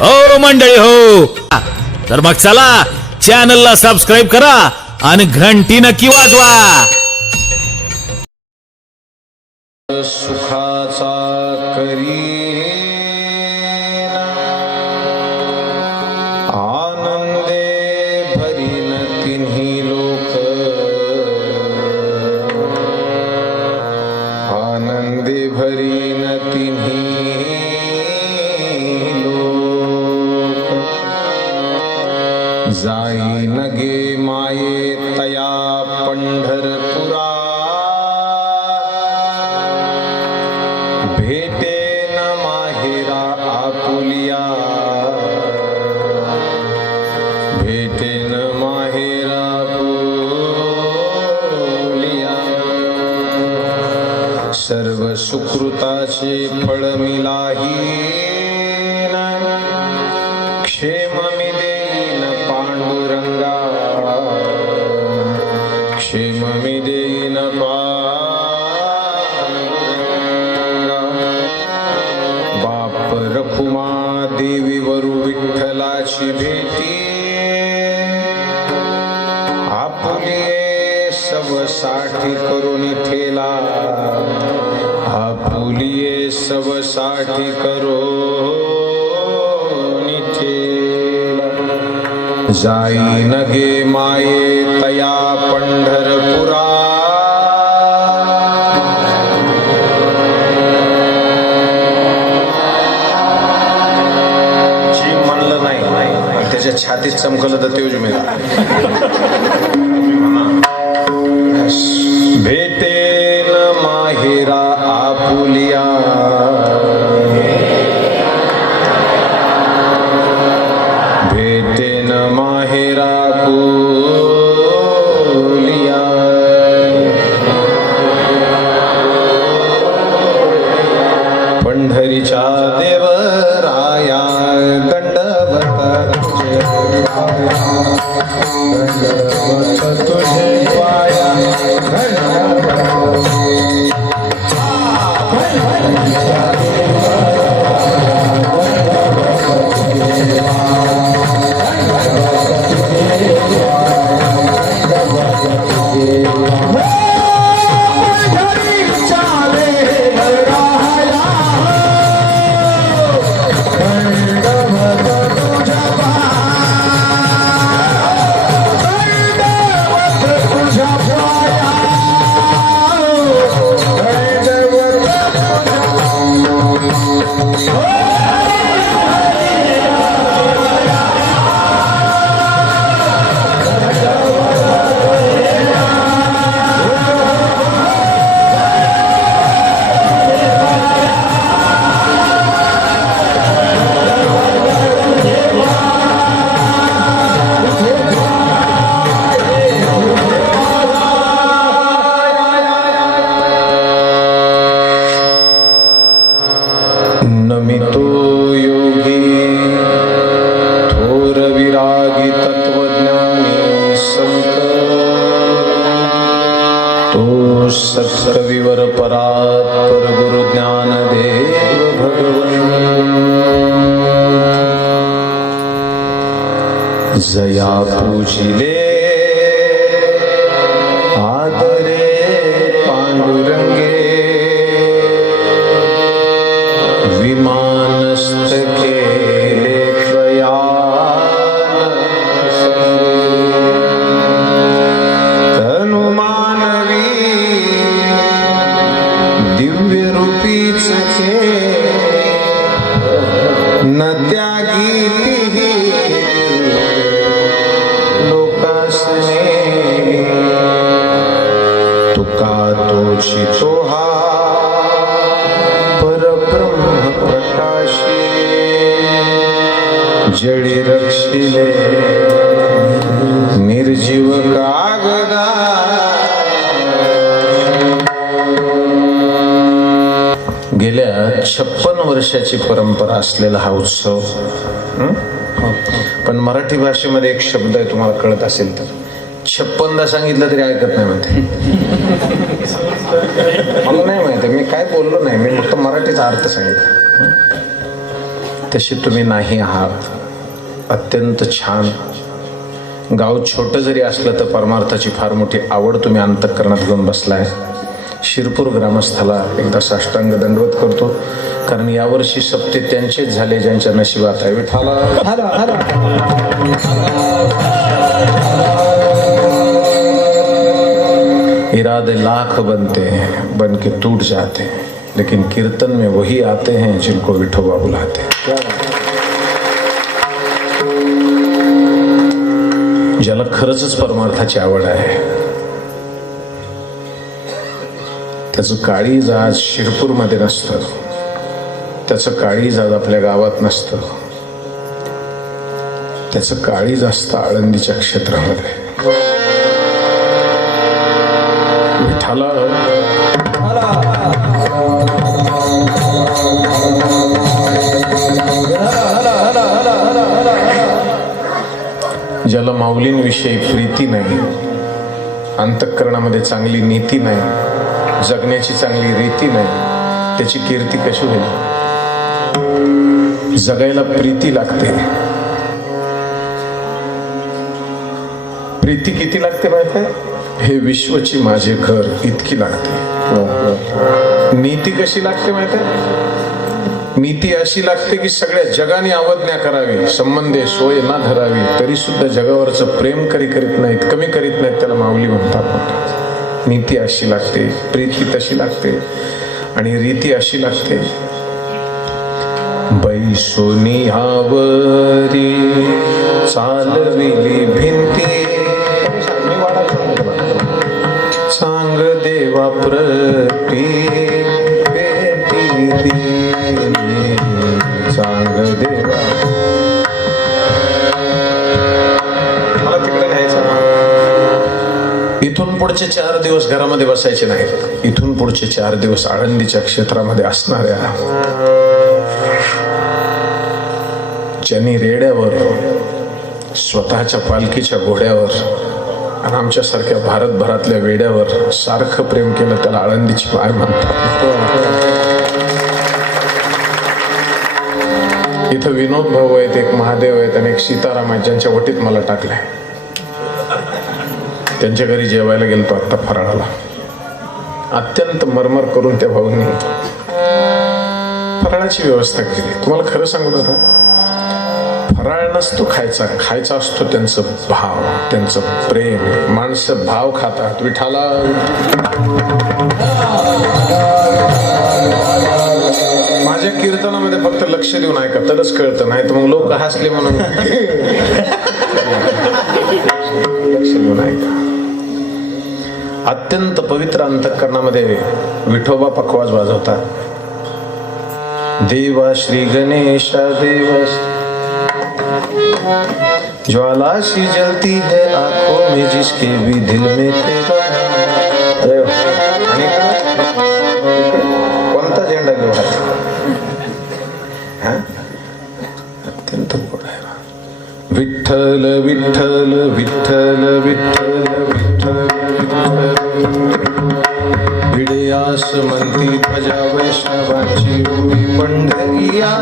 हो मंडळी हो, तर मग चला चॅनलला सबस्क्राईब करा आणि घंटी नक्की वाजवा. सुखाचा करी आनंदे भरीन तिन्ही लोक, आनंदे भरीन तिन्ही लोक. जाईन गे माये तया पंढरपुरा, भेटेन माहेरा आपुलिया, भेटेन माहेरा आपुलिया. सर्व सुकृताचे फळ मिलाहीन, क्षेम मी देईन पांडुरंगा, क्षेम मी देईन रखुमा देवी वरु विठ्ठलाची भेटी, आपुलिये सबसाठी करुणी ठेला, आपुलिये सबसाठी करुणी ठेला. जाईन गे माये तया पंढरपुरा, त्याच्या छातीत चमकलं तर तेवढी मिळेल. भेटेन माहेरा आपुलिया, भेटेन माहेरा आपुलिया. पंढरीच्या देवराया दंडवत तुझे पाया, नमितो योगी थोर विरागी तत्वज्ञानी संत, तो सत्कविवर परात्पर गुरु ज्ञानदेव भगवंत. जया पूजिले आदरे पांडुरंगे, विमानस्थ केले प्रयाण तनु मानवी दिव्य रूपीच के न त्यागी लोकासने. तुका तोची तोहा प्रकाशी, जडी रक्षिले निर्जीव कागदा. गेल्या 56 वर्षाची परंपरा असलेला हा उत्सव. पण मराठी भाषेमध्ये एक शब्द आहे, तुम्हाला कळत असेल तर. 56दा सांगितलं तरी ऐकत नाही म्हणते. मला नाही माहिती, मी काय बोललो नाही, मी फक्त मराठीचा अर्थ सांगितला. तसे तुम्ही नाही आहात. अत्यंत छान. गाव छोटं जरी असलं तर परमार्थाची फार मोठी आवड तुम्ही अंतःकरणात घेऊन बसलाय. शिरपूर ग्रामस्थाला एकदा साष्टांग दंडवत करतो, कारण यावर्षी सप्ते त्यांचेच झाले ज्यांच्या नशिबात आहे. विठाला इरादे लाख बनते हैं, बन के टूट जाते हैं, लेकिन कीर्तन में वही आते हैं जिनको विठोबा बुलाते हैं. ज्याला खरंच परमार्थाची आवड आहे, त्याचं काळीज आज शिरपूरमध्ये नसतं, त्याचं काळीज आज आपल्या गावात नसतं, त्याचं काळीज असतं आळंदीच्या क्षेत्रामध्ये. विठाला ज्याला माऊलींविषयी प्रीती नाही, अंतःकरणामध्ये चांगली नीती नाही, जगण्याची चांगली रीती नाही, त्याची कीर्ती कशी होईल? जगायला प्रीती लागते. प्रीती किती लागते माहिती आहे? हे विश्वची माझे घर इतकी लागते. नीती कशी लागते माहिती आहे? नीती अशी लागते की सगळ्या जगाने अवज्ञा करावी, संबंधे सोय ना धरावी, तरी सुद्धा जगावरचं प्रेम करीत नाहीत, कमी करीत नाहीत, त्याला माऊली म्हणतात. नीती अशी लागते, प्रीती तशी लागते, आणि रीती अशी लागते. बैसोनी आवरी चालविली भिंती, सांग देवा प्रती भेटी दिली, सांग देवा. मला तिकडे न्यायचं. इथून पुढचे 4 दिवस घरामध्ये बसायचे नाहीत. इथून पुढचे 4 दिवस आळंदीच्या क्षेत्रामध्ये असणाऱ्या ज्यांनी रेड्यावर, स्वतःच्या पालखीच्या घोड्यावर आणि आमच्यासारख्या भारतभरातल्या वेड्यावर सारखं प्रेम केलं, त्याला आळंदीची माय म्हणतात. इथं विनोद भाऊ आहेत, एक महादेव आहेत आणि एक सीताराम आहेत, ज्यांच्या वटीत मला टाकलंय. त्यांच्या घरी जेवायला गेलतो आत्ता फराळाला. अत्यंत मरमर करून त्या भाऊंनी फराळाची व्यवस्था केली. तुम्हाला खरं सांगू नका, फराळ नसतो खायचा, खायचा असतो त्यांचं भाव, त्यांचं प्रेम. माणसं भाव खातात. विठाला माझ्या कीर्तनामध्ये फक्त लक्ष देऊन ऐका, तरच कळतं, नाही तर मग लोक हसले म्हणून लक्ष देऊन ऐका. अत्यंत पवित्र अंतःकरणामध्ये विठोबा पखवाज वाजवतात. देवा श्री गणेशा देवा, ज्वाला सी जलती है आंखों में जिसके भी दिल में तेरा. आणि कोणता झेंडा घेऊ? अत्यंत गोड आहे. विठ्ठल विठ्ठल विठ्ठल विठ्ठल विठ्ठल विडयास म्हणती ध्वजा वैष्णवांची उभी पंढरीया.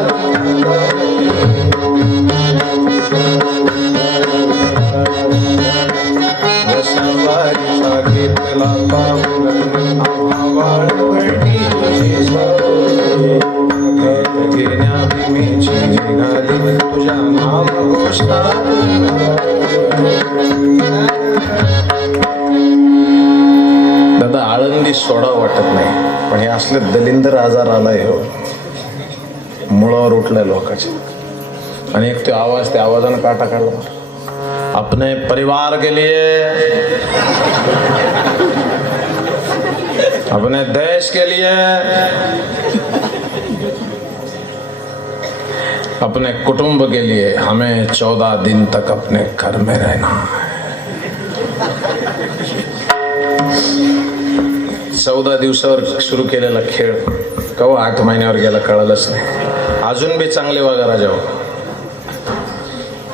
वसवारीचा घेतला पाऊल वाळवंटी तुझी स्वारी, घेण्या भीमेची निघाली तुझ्या नाम घोषणा. दादा आळंदी सोडा वाटत नाही, पण हे असले दलिंदर आजार आलाय हो, मुळावर उठलाय लोकांच्या. आणि एक तो आवाज, त्या आवाजानं काटा काढला. अपने परिवार के लिए, अपने देश के लिए, अपने कुटुंब के लिए हमें 14 दिन तक अपने घर में रहना है. 14 दिवसावर सुरू केलेला खेळ केव्हा 8 महिन्यावर गेला कळालंच नाही. अजून बी चांगले वागा राजा.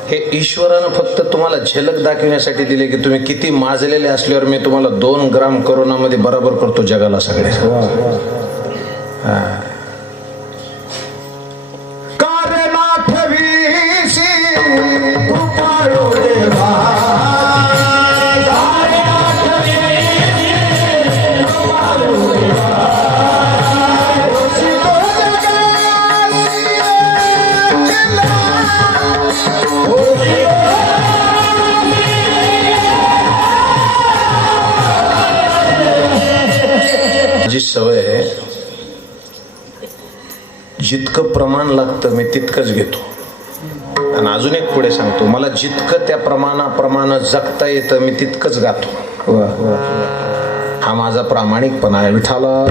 हे ईश्वरानं फक्त तुम्हाला झलक दाखवण्यासाठी दिले की तुम्ही किती माजलेले असल्यावर मी तुम्हाला 2 ग्राम करोनामध्ये बरोबर करतो जगाला सगळे. कार्य सवय आहे, जितकं प्रमाण लागतं मी तितकंच घेतो. आणि अजून एक पुढे सांगतो, मला जितकं त्या प्रमाणाप्रमाणे जगता येतं मी तितकंच गातो. हा माझा प्रामाणिकपणा आहे. विठाला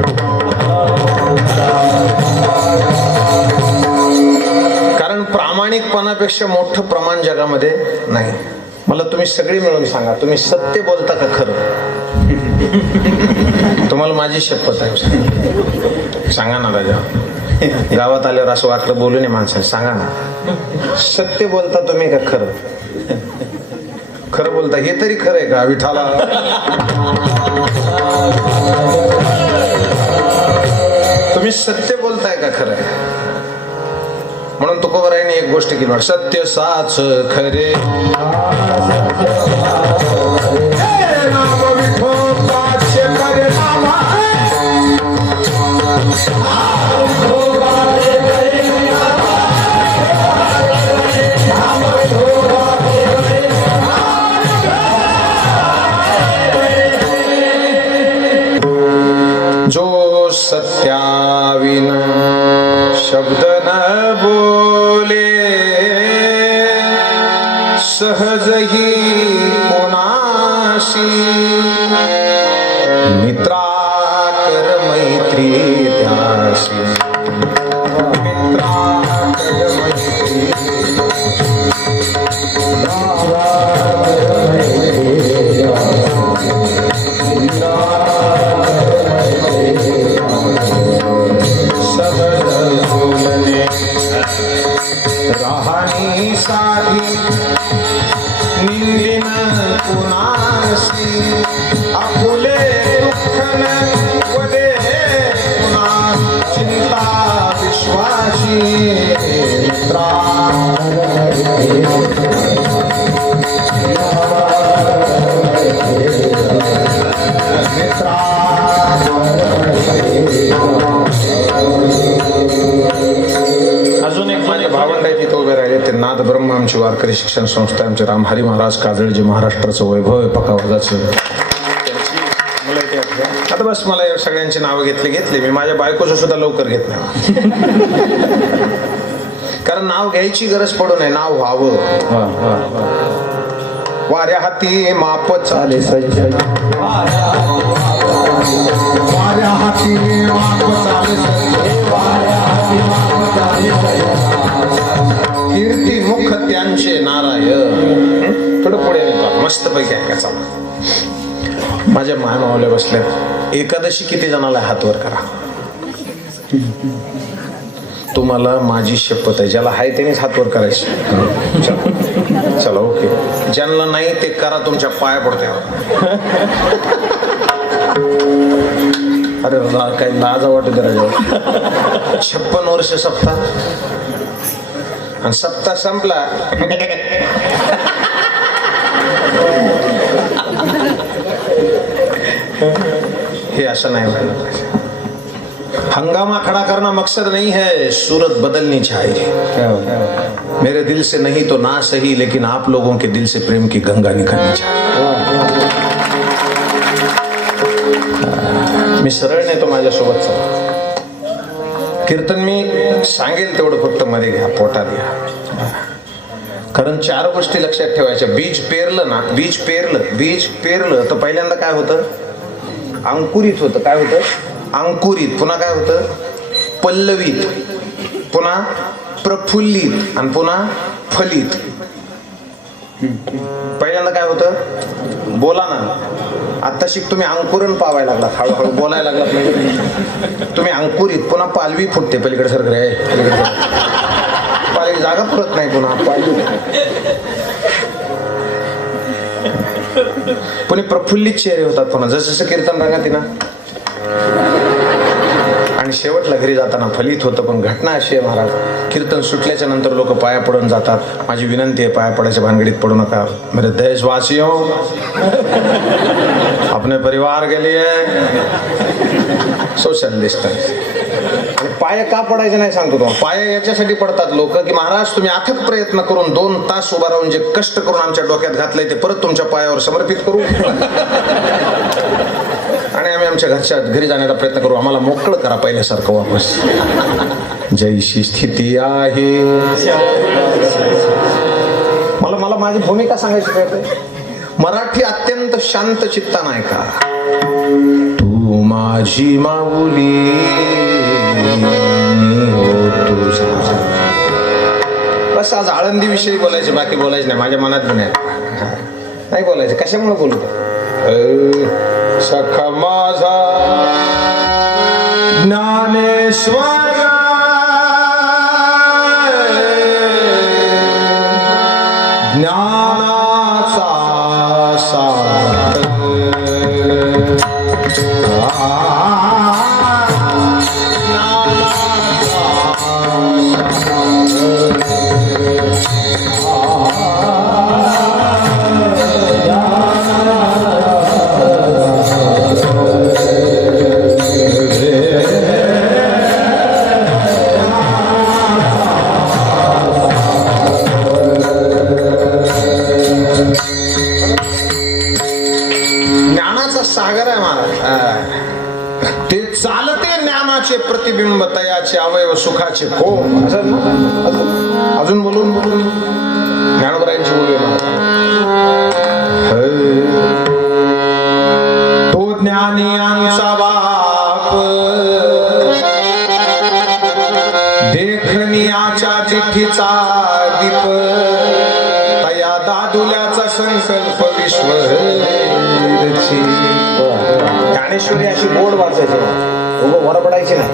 कारण प्रामाणिकपणापेक्षा मोठं प्रमाण जगामध्ये नाही. मला तुम्ही सगळे मिळून सांगा, तुम्ही सत्य बोलता का खरं? तुम्हाला माझी शपथ आहे, सांगा ना राजा. गावात आल्यावर असं वाटलं बोलू नये माणसाने, सांगा ना सत्य बोलता तुम्ही का खरं? खरं बोलता हे तरी खरं आहे का? विठाला तुम्ही सत्य बोलताय का खरं आहे? म्हणून तुकोबरायांनी एक गोष्ट केली, सत्य साच खरे जो सत्याविन शब्द न बोले, सहज ही कोणाशी मित्रा कर मैत्री त्याशी. मित्रा कर मैत्री राहणी साधी निंदिन कुणाशी, आपुले दुःख न वदे पुन्हा चिंता विश्वाची. मित्रा अजून एक माझे भावंड आहे तिथे उभे राहिले, ते नाद ब्रह्म आमची वारकरी शिक्षण संस्था, आमचे रामहरी महाराज काजळजी, महाराष्ट्राचं वैभव आहे पकावर्गाचं. आता बस मला सगळ्यांची नावं घेतली मी माझ्या बायकोचं सुद्धा लवकर घेत नाही. कारण नाव घ्यायची गरज पडू नये, नाव व्हावं. वाऱ्या हाती माप चाले संजय, वाऱ्या हाती माप चाले संजय, वाऱ्या हाती माप चाले संजय. कीर्ती मुख त्यांचे नारायण. थोडं पुढे येतो, मस्त पैकी आहे का? चला, माझ्या मायमावल्या बसल्या. एकादशी किती जणाला हात वर करा. तुम्हाला माझी शपथ आहे, ज्याला आहे त्यानेच हात वर करायचे. चला ओके, ज्यांना नाही ते करा, तुमच्या पाया पडते. अरे काही लाजा वाटू दे राजा. 56 वर्ष सप्ताह आणि सप्ताह संपला हे असं नाही व्हायला पाहिजे. हंगामा खड़ा करना मकसद नहीं है, सूरत बदलनी चाहिए. मेरे दिल से नहीं तो ना सही, लेकिन आप लोगों के दिल से प्रेम की गंगा निकलनी चाहिए. मी सरळ नाही तो माझ्यासोबत चला. कीर्तन मी सांगेल तेवढं फक्त मध्ये घ्या, पोटात घ्या. कारण 4 गोष्टी लक्षात ठेवायच्या. बीज पेरलं ना, बीज पेरलं तर पहिल्यांदा काय होतं? अंकुरित होतं. काय होतं? अंकुरित. पुन्हा काय होतं? पल्लवित. पुन्हा प्रफुल्लित आणि पुन्हा फलित. पहिल्यांदा काय होतं? बोला ना. आता शिक तुम्ही अंकुरण पावायला लागलात, हळूहळू बोलायला लागलात. म्हणजे तुम्ही अंकुरित, पुन्हा पालवी फुटते. पलीकडे सरकार आहे, पलीकडे पालवी जागा पुरत नाही. पुन्हा पालवी, पुन्हा प्रफुल्लित चेहरे होतात. पुन्हा जसं जसं कीर्तन रंगात ना, आणि शेवटला घरी जाताना फलित होतं. पण घटना अशी आहे महाराज, कीर्तन सुटल्याच्या नंतर लोक पाया पडून जातात. माझी विनंती आहे, पाया पडायच्या भानगडीत पडू नका. मेरे देशवासियों, अपने परिवार के लिए सोशल डिस्टन्स. आणि पाय का पडायचे नाही सांगतो तुम्हाला. पाय याच्यासाठी पडतात लोक की महाराज तुम्ही अथक प्रयत्न करून 2 तास उभा राहून जे कष्ट करून आमच्या डोक्यात घातलंय ते परत तुमच्या पायावर समर्पित करू. आणि आम्ही आमच्या घरच्या घरी जाण्याचा प्रयत्न करू. आम्हाला मोकळं करा पहिल्यासारखं वापस. जैशी स्थिती आहे. मला माझी भूमिका सांगायची कळते. मराठी अत्यंत शांत चित्तान आहे का. तू माझी माऊली मी हो तुझा. बस आज आळंदी विषयी बोलायचे, बाकी बोलायचे नाही. माझ्या मनात पण नाही बोलायचे. कशामुळे बोलू सखा माझा ज्ञानेश्वर ज्ञानाचा सागर आहे महाराज. ते चालते ज्ञानाचे प्रतिबिंब तयाचे अवयव सुखाचे कोम. अजून बोलून ज्ञानोबरायांची बोलूया. तो ज्ञानियांचा बाप देखनियाच्या चिठ्ठीचा दीप तया दादुल्याचा संकल्प विश्व. ज्ञानेश्वरी अशी बोर्ड वाचायची, वरपडायची नाही.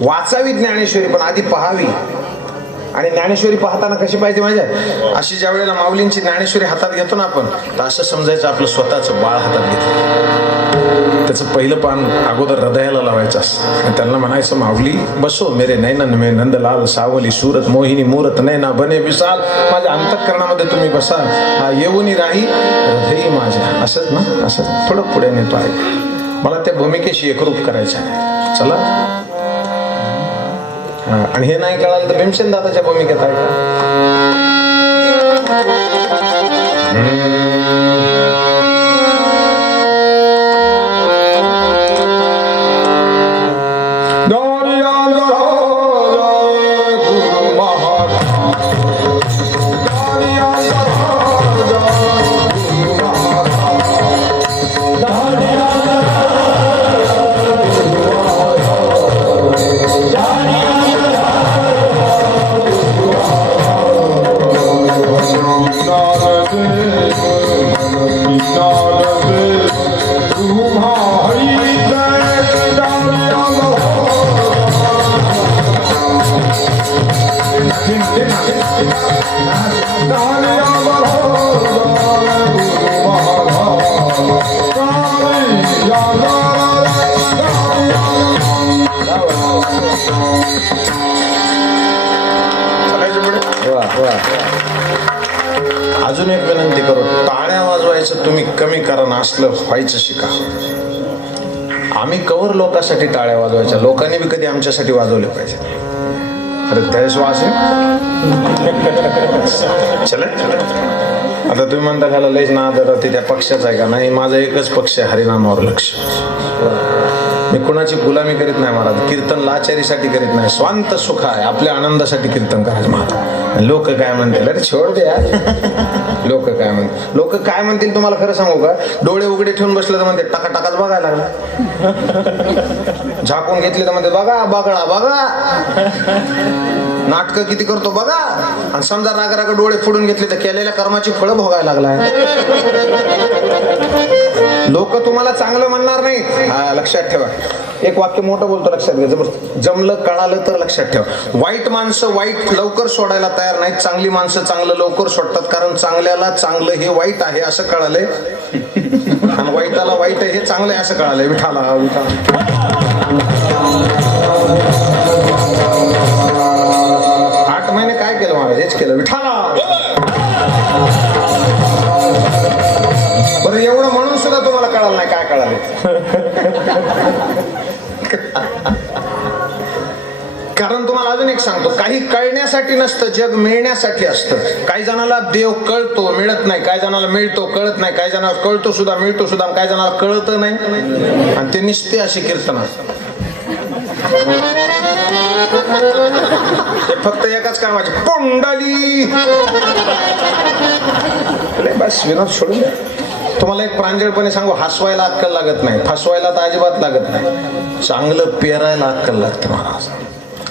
वाचावी ज्ञानेश्वरी, पण आधी पहावी. आणि ज्ञानेश्वरी पाहताना कशी पाहिजे माहिती, अशी ज्या वेळेला माऊलींची ज्ञानेश्वरी हातात घेतो ना आपण, तर असं समजायचं आपलं स्वतःचं बाळ हातात घेतलं. त्याचं पहिलं पान अगोदर हृदयाला लावायचं असतं आणि त्यांना म्हणायचं, माऊली बसो मेरे नैनन में नंदलाल सावली सूरत मोहिनी मूरत नैना बने विशाल. माझ्या अंतःकरणामध्ये तुम्ही बसा, हा येऊनी राही हृदयी माझ्या. असंच ना, असं थोडं पुढे नेतो आहे. मला त्या भूमिकेशी एकरूप करायचं आहे. चला. आणि हे नाही कळालं तर भीमसेन दादाच्या भूमिकेत आहे का. अजून एक विनंती करू, टाळ्या वाजवायचं तुम्ही कमी करा, नाचलं व्हायचं शिका. आम्ही कवर लोकांसाठी टाळ्या वाजवायच्या, लोकांनी बी कधी आमच्यासाठी वाजवले पाहिजे. अरे त्यावेळेस वास चला. आता तुम्ही म्हणता खाला लयच ना तर ते त्या पक्षाचा आहे का. नाही, माझा एकच पक्ष आहे, हरिनामावर लक्ष. मी कुणाची गुलामी करीत नाही महाराज. कीर्तन लाचारीसाठी करीत नाही, स्वांत सुख आहे, आपल्या आनंदासाठी कीर्तन करायचं महाराज. लोक काय म्हणतील, अरे छोड द्या. लोक काय म्हणतील, लोक काय म्हणतील तुम्हाला खरं सांगू का. डोळे उघडे ठेवून बसले तर म्हणते टाका टाकाच बघायला लागला. झाकून घेतले तर म्हणते बघा बघा बघा, नाटक किती करतो बघा. आणि समजा राग राग डोळे फोडून घेतले तर केलेल्या कर्माची फळं भोगायला लागलाय. लोक तुम्हाला चांगलं म्हणणार नाही, हा लक्षात ठेवा. एक वाक्य मोठं बोलतो, लक्षात घ्या. जमलं कळालं तर लक्षात ठेवा. वाईट माणसं वाईट लवकर सोडायला तयार नाहीत, चांगली माणसं चांगलं लवकर सोडतात. कारण चांगल्याला चांगलं हे वाईट आहे असं कळालंय, आणि वाईटाला वाईट हे चांगलं आहे असं कळालंय. विठाला 8 महिने काय केलं महाराज, हेच केलं. विठाला बरं, एवढं म्हणून सुद्धा तुम्हाला कळालं नाही काय कळाले. कारण तुम्हाला अजून एक सांगतो, काही कळण्यासाठी नसतं, जग मिळण्यासाठी असतं. काही जणाला देव कळतो मिळत नाही, काही जणाला मिळतो कळत नाही, काही जणाला कळतो सुद्धा मिळतो सुद्धा, काही जणाला कळत नाही आणि ते निसते असे कीर्तन असतात. फक्त एकाच कामाचे पुंडली बस, विनोद सोडून द्या. तुम्हाला एक प्रांजळपणे सांगू, हसवायला अक्कल लागत नाही, फसवायला तर अजिबात लागत नाही, चांगलं पेरायला अक्कल लागतं महाराज.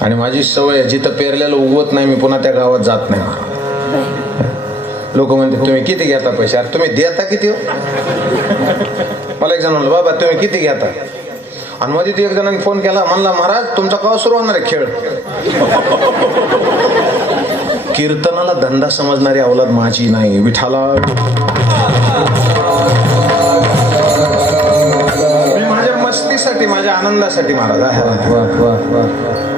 आणि माझी सवय, जिथं पेरलेलं उगवत नाही मी पुन्हा त्या गावात जात नाही महाराज. लोक म्हणते तुम्ही किती घेता पैसे, अरे तुम्ही देता किती हो? मला एक जण म्हणलं बाबा तुम्ही किती घेता, आणि मध्ये एक जणांनी फोन केला, म्हणला महाराज तुमचा केव्हा सुरू होणार आहे खेळ. कीर्तनाला धंदा समजणारी अवलाद माझी नाही, विठाला मी माझ्या मस्तीसाठी, माझ्या आनंदासाठी महाराज.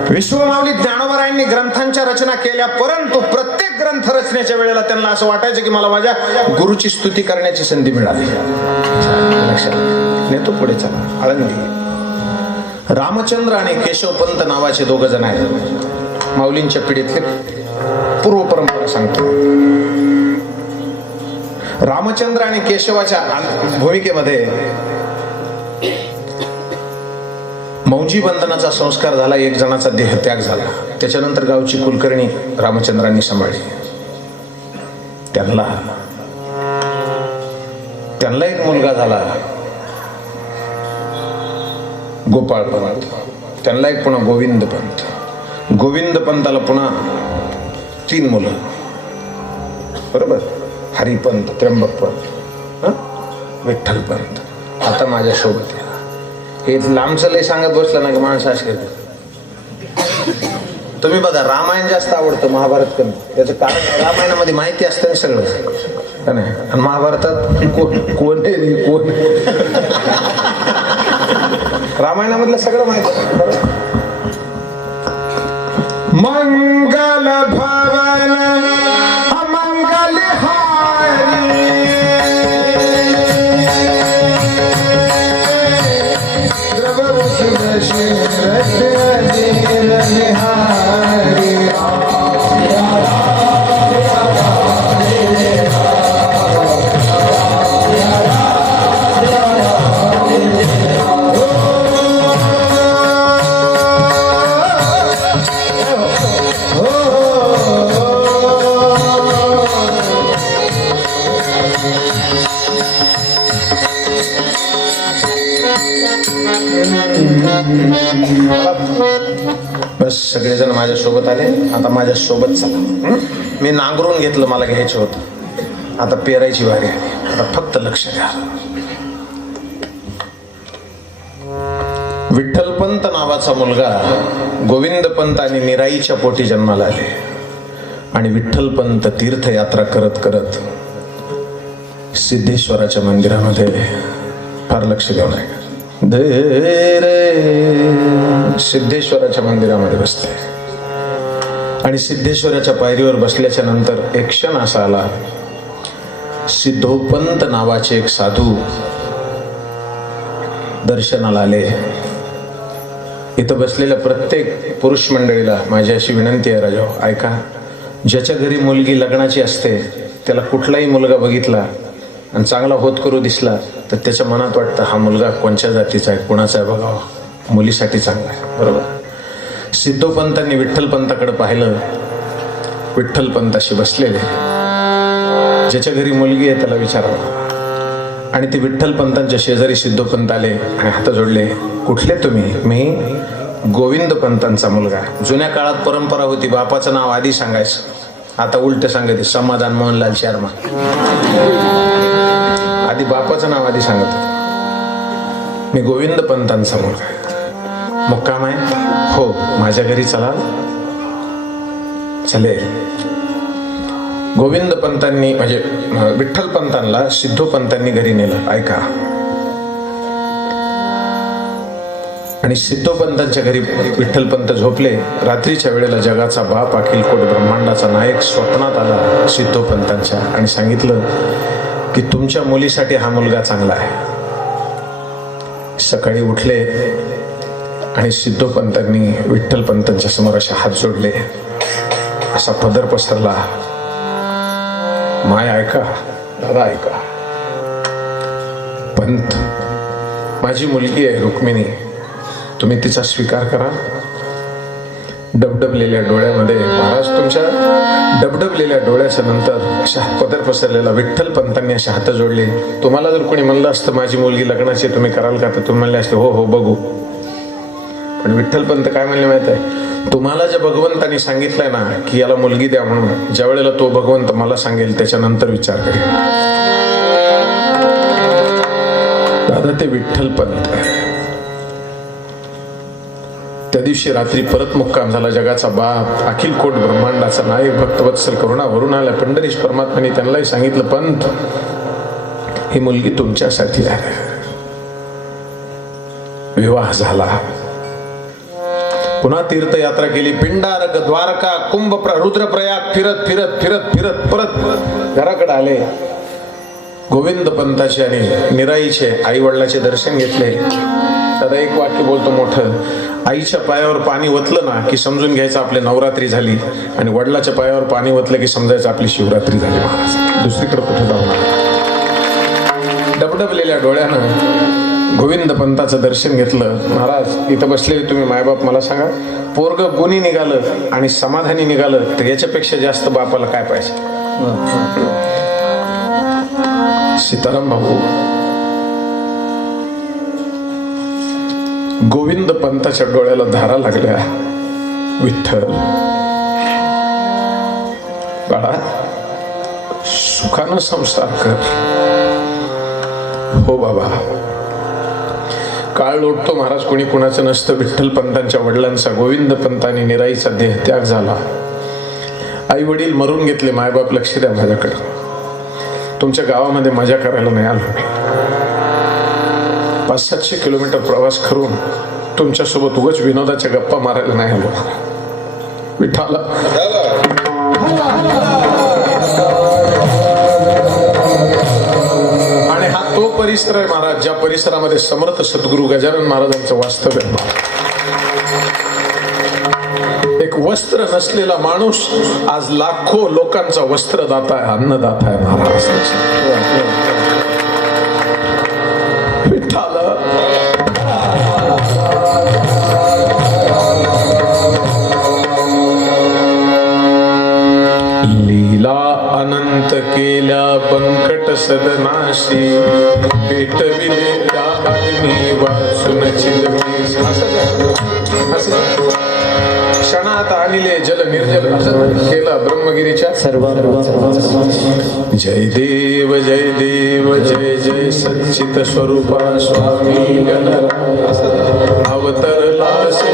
विश्वमाऊली ज्ञानोबरायांनी ग्रंथांच्या रचना केल्या, परंतु प्रत्येक ग्रंथ रचनेच्या वेळेला त्यांना असं वाटायचं की मला माझ्या गुरुची स्तुती करण्याची संधी मिळाली. लक्षात नेतो पुढे, चला. आळंदी रामचंद्र आणि केशवपंत नावाचे दोघ जण आहेत, माऊलींच्या पिढीतले. पूर्व परंपरा सांगतो, रामचंद्र आणि केशवाच्या भूमिकेमध्ये मौजी बंधनाचा संस्कार झाला, एक जणाचा देहत्याग झाला. त्याच्यानंतर गावची कुलकर्णी रामचंद्रांनी सांभाळली. त्यांना एक मुलगा झाला, गोपाळ पंत. त्यांना एक पुन्हा गोविंद पंत. गोविंद पंताला पुन्हा 3 मुलं, बरोबर. हरिपंत, त्र्यंबक पंत, विठ्ठल पंत. आता माझ्या सोबत हे लांबचं लय सांगत बसलं ना की माणसं असे. तुम्ही बघा, रामायण जास्त आवडतं, महाभारत कमी. त्याचं कारण रामायणामध्ये माहिती असतं ना सगळं, का नाही? आणि महाभारतात कोण आहे कोण, रामायणामधलं सगळं माहिती असतं. मंगल भवन अमंगल हारी, द्रव शिव शिव निहारी. बस सगळेजण माझ्या सोबत आले, आता माझ्या सोबत चला. मी नांगरून घेतलं, मला घ्यायचं होतं, आता पेरायची वारी आली. आता फक्त लक्ष द्या. विठ्ठलपंत नावाचा मुलगा गोविंद पंत आणि निराईच्या पोटी जन्माला आले. आणि विठ्ठलपंत तीर्थयात्रा करत करत सिद्धेश्वराच्या मंदिरामध्ये, फार लक्ष देऊन आहे, सिद्धेश्वराच्या मंदिरामध्ये बसले. आणि सिद्धेश्वराच्या पायरीवर बसल्याच्या नंतर एक क्षण असा आला, सिद्धोपंत नावाचे एक साधू दर्शनाला आले. इथं बसलेल्या प्रत्येक पुरुष मंडळीला माझी अशी विनंती आहे, राजा ऐका, ज्याच्या घरी मुलगी लग्नाची असते त्याला कुठलाही मुलगा बघितला आणि चांगला होत करू दिसला तर त्याच्या मनात वाटतं हा मुलगा कोणत्या जातीचा आहे, कोणाचा आहे बघावा, मुलीसाठी चांगला आहे, बरोबर. सिद्धोपंतांनी विठ्ठलपंताकडे पाहिलं, विठ्ठलपंताशी बसलेले, ज्याच्या घरी मुलगी आहे त्याला विचारावं. आणि ते विठ्ठलपंतांच्या शेजारी सिद्धोपंत आले आणि हात जोडले. कुठले तुम्ही? मी गोविंद पंतांचा मुलगा. जुन्या काळात परंपरा होती, बापाचं नाव आधी सांगायचं, आता उलट सांगते, समाधान मोहनलाल शर्मा. आधी बापाचं नाव आधी सांगत होतं. मी गोविंद पंतांचा मुलगा. मुक्काम आहे? हो. माझ्या घरी चला. चले. गोविंद पंतांनी म्हणजे विठ्ठल पंतांना सिद्धोपंतांनी घरी नेलं. ऐका. आणि सिद्धोपंतांच्या घरी विठ्ठलपंत झोपले. रात्रीच्या वेळेला जगाचा बाप, अखिलकोट ब्रह्मांडाचा नायक स्वप्नात आला सिद्धोपंतांच्या आणि सांगितलं की तुमच्या मुलीसाठी हा मुलगा चांगला आहे. सकाळी उठले आणि सिद्धोपंतांनी विठ्ठलपंतांच्या समोर असे हात जोडले, असा पदर पसरला. माय ऐका, दादा ऐका, पंत माझी मुलगी आहे रुक्मिणी, तुम्ही तिचा स्वीकार करा. डबडबलेल्या डोळ्यामध्ये महाराज, तुमच्या डबडबलेल्या डोळ्याच्या नंतर अशा पदर पसरलेला विठ्ठलपंतांनी अशा हात जोडले. तुम्हाला जर कोणी म्हणलं असतं माझी मुलगी लग्नाची तुम्ही कराल का, तर तुम्ही म्हणले असते हो हो बघू. पण विठ्ठलपंत काय म्हणले माहित आहे, तुम्हाला ज्या भगवंतानी सांगितलंय ना की याला मुलगी द्या म्हणून, ज्या वेळेला तो भगवंत मला सांगेल त्याच्यानंतर विचार करेल. दादा ते विठ्ठलपंत. त्या दिवशी रात्री परत मुक्काम झाला. जगाचा बाप, अखिल कोट ब्रह्मांडाचा नायक, भक्तवत्सल करुणा वरून आला पंढरीश परमात्म्याने त्यांनाही सांगितलं, पंत ही मुलगी तुमच्यासाठी आहे. विवाह झाला. पुन्हा तीर्थयात्रा केली. पिंडारक, द्वारका, कुंभ, रुद्रप्रयाग फिरत फिरत फिरत फिरत परत घराकडे आले. गोविंद पंताचे आणि निराईचे आई वडिलाचे दर्शन घेतले. दादा एक वाक्य बोलतो मोठं, आईच्या पायावर पाणी ओतलं ना की समजून घ्यायचं आपली नवरात्री झाली, आणि वडिलाच्या पायावर पाणी ओतलं की समजायचं आपली शिवरात्री झाली. महाराज दुसरीकडे कुठे जाऊ नका. डबडबलेल्या डोळ्यानं गोविंद पंताचं दर्शन घेतलं. महाराज इथं बसलेले तुम्ही मायबाप, मला सांगा, पोरग गुणी निघालं आणि समाधानी निघालं तर याच्यापेक्षा जास्त बापाला काय पाहिजे. सीताराम भाऊ, गोविंद पंताच्या डोळ्याला धारा लागल्या. विठ्ठल बाळा, सुखानं संसार कर. हो बाबा. काळ लोटतो महाराज, कोणी कुणाचं नसतं. विठ्ठल पंतांच्या वडिलांचा, गोविंद पंतांनी निराईचा देहत्याग झाला. आई वडील मरून घेतले. मायबाप लक्ष द्या माझ्याकडे, तुमच्या गावामध्ये मजा करायला नाही आलो. 500-700 किलोमीटर प्रवास करून तुमच्यासोबत उगाच विनोदाच्या गप्पा मारायला नाही आलो. विठ्ठला आणि हा तो परिसर आहे महाराज, ज्या परिसरामध्ये समर्थ सद्गुरू गजानन महाराजांचं वास्तव्य आहे. एक वस्त्र नसलेला माणूस आज लाखो लोकांचा वस्त्रदाता आहे, अन्नदाता आहे महाराज. विठ्ठल लीला अनंत केल्या बंकट सदनाशी, पेटविले त्या अग्नी वाचून चिलमी. क्षणात आणले जल निर्जल केलं ब्रह्मगिरीच्या सर्व. जय देव जय देव जय जय सच्चित स्वरूपा स्वामी अवतरला से.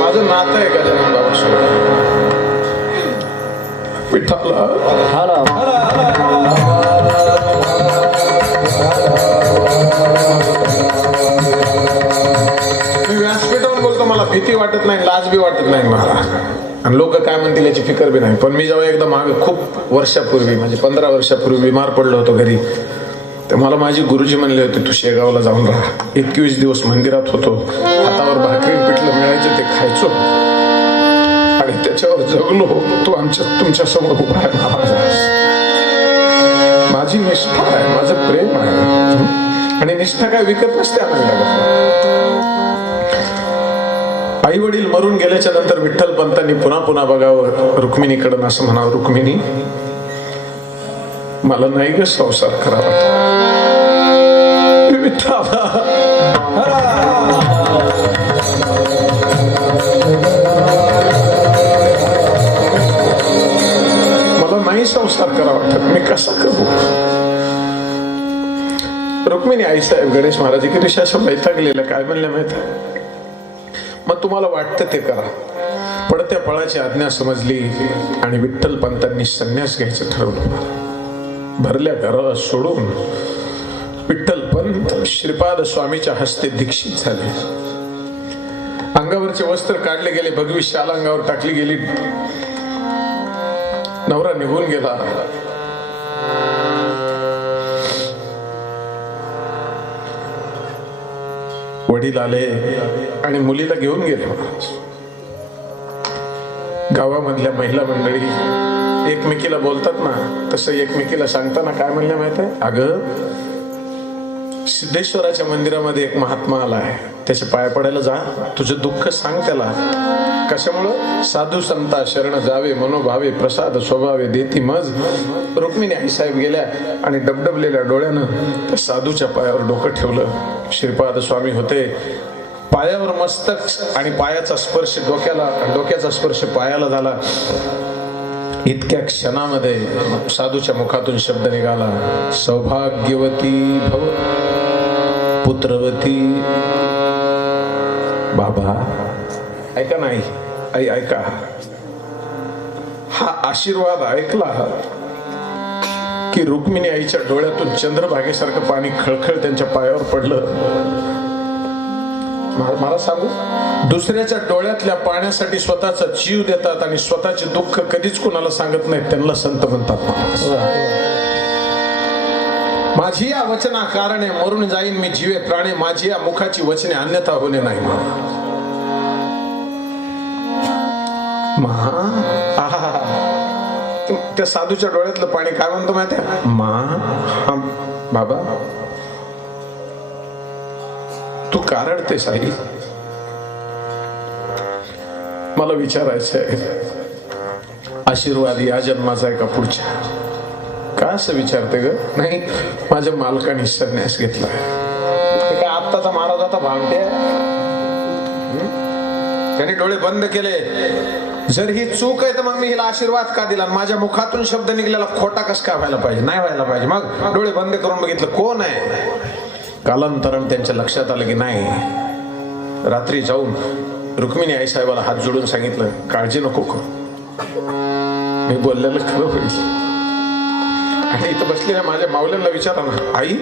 माझं नातं आहे गजानन बाबा सोबत. विठ्ठला मी व्यासपीठावर बोलतो, मला भीती वाटत नाही, लाज बी वाटत नाही महाराज, आणि लोक काय म्हणतील याची फिकर बी नाही. पण मी जेव्हा एकदा मागे खूप वर्षापूर्वी, म्हणजे 15 वर्षापूर्वी बिमार पडलो होतो घरी, तर मला माझे गुरुजी म्हणले होते तू शेगावला जाऊन राहा. 21 दिवस मंदिरात होतो, हातावर भाकरी पिठलं मिळायचं ते खायचो आणि त्याच्यावर जगलो. तू तुमच्या समोर उभा आहे महाराज. माझी निष्ठा आहे, माझं प्रेम आहे, आणि निष्ठा काय विकत नसते आणायला. आई वडील मरून गेल्याच्या नंतर विठ्ठल पंतांनी पुन्हा पुन्हा बघावं रुक्मिणीकडं, असं म्हणावं, रुक्मिणी मला नाही ग संसार करावा. मला नाही संसार करावा वाटत, मी कसा करू. रुक्मिणी आईसाहेब गणेश महाराज की ऋषाशा वैतागलेलं काय म्हणलं माहिती, मग तुम्हाला वाटतं ते करा. पडत्या फळाची आज्ञा समजली आणि विठ्ठल पंतांनी संन्यास घ्यायचं ठरवलं. भरल्या घराला सोडून विठ्ठल पंत श्रीपाद स्वामीच्या हस्ते दीक्षित झाले. अंगावरचे वस्त्र काढले गेले, भगवी शाल अंगावर टाकली गेली. नवरा निघून गेला. वडील आले आणि मुलीला घेऊन गेले महाराज. गावामधल्या महिला मंडळी एकमेकीला बोलतात ना, तसं एकमेकीला सांगताना काय म्हणलं माहित आहे? अगं, सिद्धेश्वराच्या मंदिरामध्ये एक महात्मा आलाय, त्याच्या पाया पडायला जा, तुझं दुःख सांग त्याला. कशामुळं? साधू संता शरण जावे मनोभावे प्रसाद स्वभावे देती मज. रुक्मिणी आईसाहेब गेल्या आणि डबडबलेल्या डोळ्यानं त्या साधूच्या पायावर डोकं ठेवलं. श्रीपाद स्वामी होते, पायावर मस्तक आणि पायाचा स्पर्श डोक्याला, डोक्याचा स्पर्श पायाला झाला. इतक्या क्षणामध्ये साधूच्या मुखातून शब्द निघाला, सौभाग्यवती भव पुत्रवती. बाबा ऐका नाही, आई ऐका, हा आशीर्वाद ऐकला की रुक्मिणी आईच्या डोळ्यातून चंद्रभागेसारखं पाणी खळखळ त्यांच्या पायावर पडलं. मला सांगू, दुसऱ्याच्या डोळ्यातल्या पाण्यासाठी स्वतःचा जीव देतात आणि स्वतःचे दुःख कधीच कुणाला सांगत नाहीत, त्यांना संत म्हणतात. माझी या वचना कारणे मरून जाईन मी जीवे प्राणे, माझी या मुखाची वचने अन्यथा होणे नाही. त्या साधूच्या डोळ्यातलं पाणी काय म्हणतो माहिती आहे? बाबा तू का रडतेस आई? मला विचारायचंय, आशीर्वाद या जन्माचा आहे का पुढच्या? का असं विचारते ग? नाही, माझ्या मालकाने संन्यास घेतलाय. काय आत्ताचा महाराज आता भामटे, त्याने डोळे बंद केले. जर ही चूक आहे तर मग मी हिला आशीर्वाद का दिला? माझ्या मुखातून शब्द निघलेला खोटा कस काय व्हायला पाहिजे? नाही व्हायला पाहिजे. मग डोळे बंद करून बघितलं कोण आहे. कालांतराने त्यांच्या लक्षात आलं की नाही. रात्री जाऊन रुक्मिणी आई साहेबाला हात जोडून सांगितलं, काळजी नको करू, मी बोललेलं खरं होईल. आणि इथं बसलेल्या माझ्या मावल्यांना विचारा ना, आई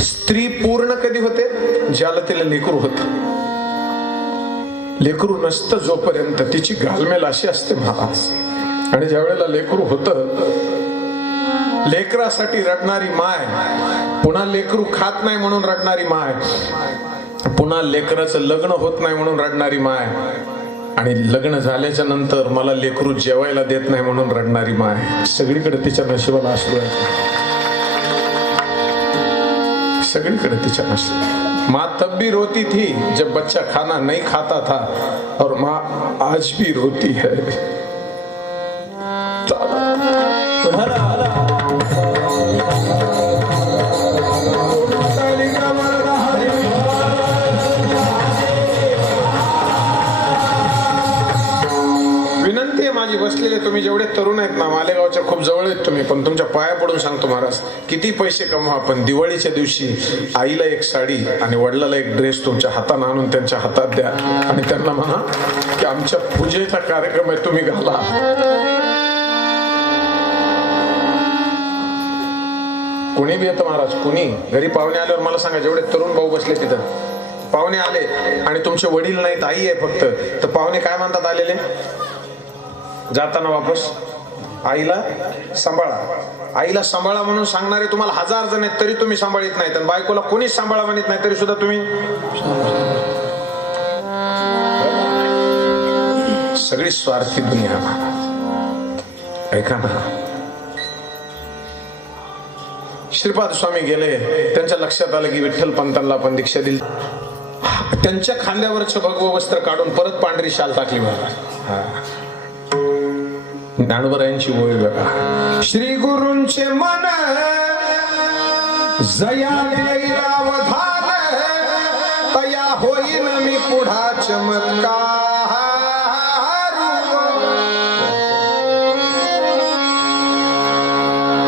स्त्री पूर्ण कधी होते? ज्याला तिला लेकरू होत. लेकरू नसतं जोपर्यंत तिची घालमेल अशी असते महाराज. आणि ज्या वेळेला लेकरू होतं, लेकरासाठी रडणारी माय, पुन्हा लेकरू खात नाही म्हणून रडणारी माय, पुन्हा लेकराचं लग्न होत नाही म्हणून रडणारी माय, आणि लग्न झाल्याच्या नंतर मला लेकरू जेवायला देत नाही म्हणून रडणारी माय. सगळीकडे तिच्या नशिबाला अश्रू आहे, सगळीकडे तिच्या नशिबाला. माँ तब भी रोती थी जब बच्चा खाना नहीं खाता था, और माँ आज भी रोती है. विनंती आहे माझी, बसलेले तुम्ही जेवढे तरुण आहेत ना, मालेगावच्या खूप जवळ आहेत तुम्ही, पण तुमच्या पाया पडून सांगतो महाराज, किती पैसे कमवा पण दिवाळीच्या दिवशी आईला एक साडी आणि वडिलाला एक ड्रेस तुमच्या हाताने आणून त्यांच्या हातात द्या आणि त्यांना म्हणा की आमच्या पूजेचा कार्यक्रम आहे, तुम्ही घाला. कुणी बी येतं महाराज, कुणी घरी पाहुणे आल्यावर मला सांगा, जेवढे तरुण भाऊ बसले तिथं, पाहुणे आले आणि तुमचे वडील नाहीत, आई आहे फक्त, तर पाहुणे काय म्हणतात आलेले? जाताना वापस आईला सांभाळा, आईला सांभाळा म्हणून सांगणारे तुम्हाला 1000 जण आहेत, तरी तुम्ही सांभाळीत नाहीत. आणि बायकोला कोणीच सांभाळा म्हणत नाही, तरी सुद्धा तुम्ही. सगळी स्वार्थी दुनिया. ऐका ना, श्रीपाद स्वामी गेले, त्यांच्या लक्षात आलं की विठ्ठल पंतांना आपण दीक्षा दिली. त्यांच्या खांद्यावरचं भगवं वस्त्र काढून परत पांढरी शाल टाकली महाराज. ज्ञानोबरायांची ओळ बघा, श्री गुरूंचे मन जया वधान, तया होईन मी पुढा चमत्कार.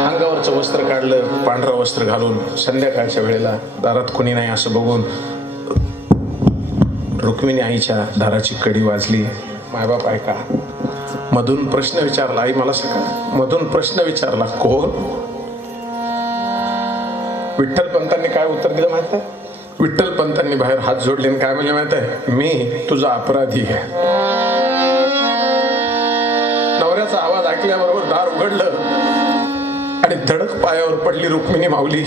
अंगावरचं वस्त्र काढलं, पांढरं वस्त्र घालून संध्याकाळच्या वेळेला दारात कुणी नाही असं बघून रुक्मिणी आईच्या दाराची कडी वाजली. मायबाप ऐका, मधून प्रश्न विचारला, आई मला सांगा, मधून प्रश्न विचारला, कोण? विठ्ठल पंतांनी काय उत्तर दिलं माहित आहे? विठ्ठल पंतांनी बाहेर हात जोडले आणि काय म्हणले माहित आहे? मी तुझा अपराधी आहे. नवऱ्याचा आवाज ऐकल्याबरोबर दार उघडलं आणि धडक पायावर पडली रुक्मिणी माऊली.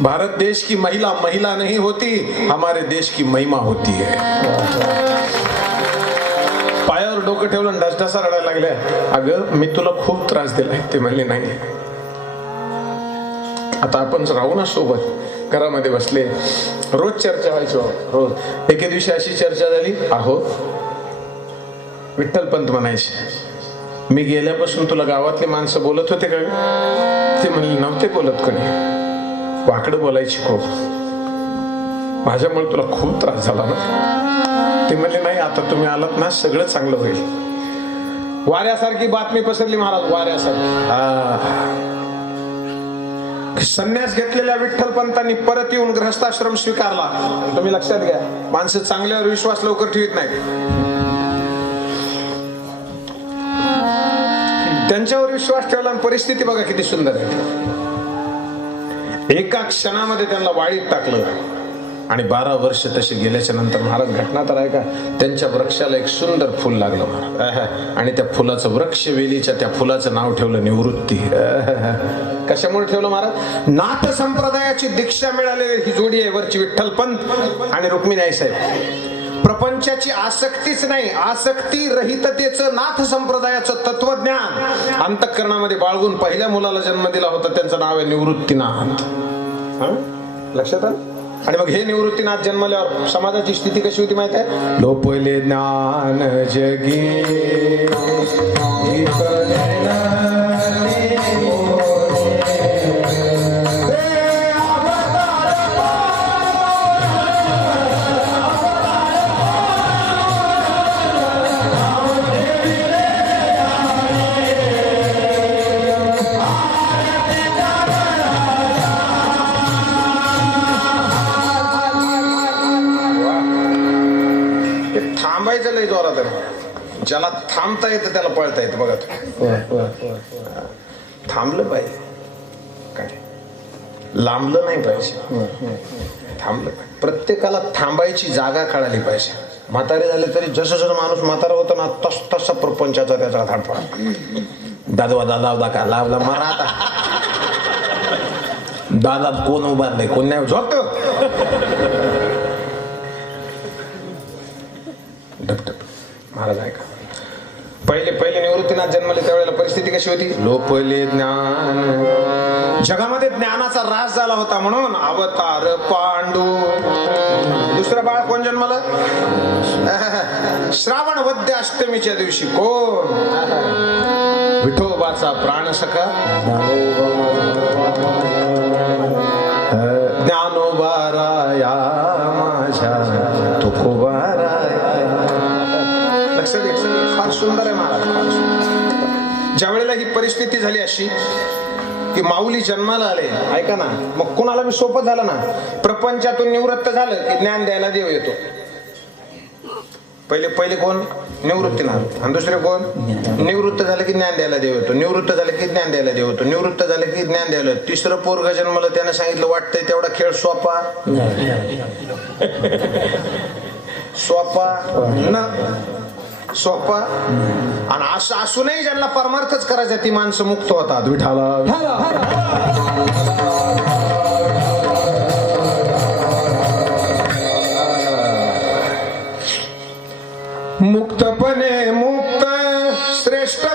भारत देश की महिला महिला नहीं होती, हमारे देश की महिमा होती है. पायावर डोकं ठेवलं ढसढसा रडायला लागल्या. अगं मी तुला खूप त्रास दिलाय. ते म्हणले नाही, आता आपण राहू ना सोबत, घरामध्ये बसले, रोज चर्चा व्हायचो. रोज एके दिवशी अशी चर्चा झाली, अहो विठ्ठल पंत म्हणायचे, मी गेल्यापासून तुला गावातले माणसं बोलत होते का? ते म्हणले नव्हते बोलत. कोणी वाकडं बोलायची खूप, माझ्यामुळे तुला खूप त्रास झाला ना? ते म्हणले नाही, आता तुम्ही आलात ना सगळं चांगलं होईल. वाऱ्यासारखी बातमी पसरली महाराज, वाऱ्यासारखी. संन्यास घेतलेल्या विठ्ठल पंतांनी परत येऊन गृहस्थाश्रम स्वीकारला. तुम्ही लक्षात घ्या, माणसं चांगल्यावर विश्वास लवकर ठेवत नाही. त्यांच्यावर विश्वास ठेवला आणि परिस्थिती बघा किती सुंदर आहे. एका क्षणामध्ये त्यांना वाळीत टाकलं आणि 12 वर्ष तसे गेल्याच्या नंतर महाराज, घटना तर आहे का, त्यांच्या वृक्षाला एक सुंदर फुल लागलं महाराज. आणि त्या फुलाचं, वृक्ष वेलीच्या त्या फुलाचं नाव ठेवलं निवृत्ती. कशामुळे ठेवलं महाराज? नाथ संप्रदायाची दीक्षा मिळालेली ही जोडी आहे वरची, विठ्ठल पंत आणि रुक्मिणी आई साहेब. प्रपंचाची आसक्तीच नाही, आसक्ती रहिततेचं नाथ संप्रदायाचं तत्वज्ञान अंतःकरणामध्ये बाळगून पहिल्या मुलाला जन्म दिला होता. त्यांचं नाव आहे निवृत्तीनाथ. लक्षात आलं? आणि मग हे निवृत्तीनाथ जन्मल्यावर समाजाची स्थिती कशी होती माहिती आहे? लोपले ज्ञान जगी लय जोरात आहे. ज्याला थांबता येतं त्याला पळता येतं. बघा थांबलं पाहिजे, काय लांबलं नाही पाहिजे, थांबलं पाहिजे. प्रत्येकाला थांबायची जागा कळाली पाहिजे. म्हातारे झाले तरी जसं जसं माणूस म्हातारा होता ना तस तसा प्रपंचाचा त्याचा थांबा. दादा लावला का लावला मारा आता. दादा कोण उभारले, कोण नाही झोपतो. महाराज ऐका, पहिले निवृत्तीनाथ जन्मले त्यावेळेला परिस्थिती कशी होती? लोपले ज्ञान. जगामध्ये ज्ञानाचा रास झाला होता म्हणून अवतार पांडू. दुसरं बाळ कोण जन्मलं? श्रावण वद्य अष्टमीच्या दिवशी कोण? विठोबाचा प्राणसखा ज्ञानोबाराया माझ्या तुकोबाराया. फार सुंदर आहे महाराज, फार सुंदर. ज्या वेळेला ही परिस्थिती झाली अशी की माऊली जन्माला आले, ऐका ना, मग कुणाला मी सोपं झालं ना. प्रपंचातून निवृत्त झालं की ज्ञान द्यायला देव येतो. पहिले कोण? निवृत्तीनाथ. आणि दुसरे कोण? निवृत्त झालं की ज्ञान द्यायला देव येतो. निवृत्त झालं की ज्ञान द्यायला देव येतो. निवृत्त झालं की ज्ञान द्यायला. तिसरं पोरग जन्माला, त्यानं सांगितलं वाटतंय तेवढा खेळ सोपा न सोपा. आणि असं असूनही ज्यांना परमार्थच करायचा ती माणसं मुक्त होतात. विठाला मुक्तपणे मुक्त श्रेष्ठ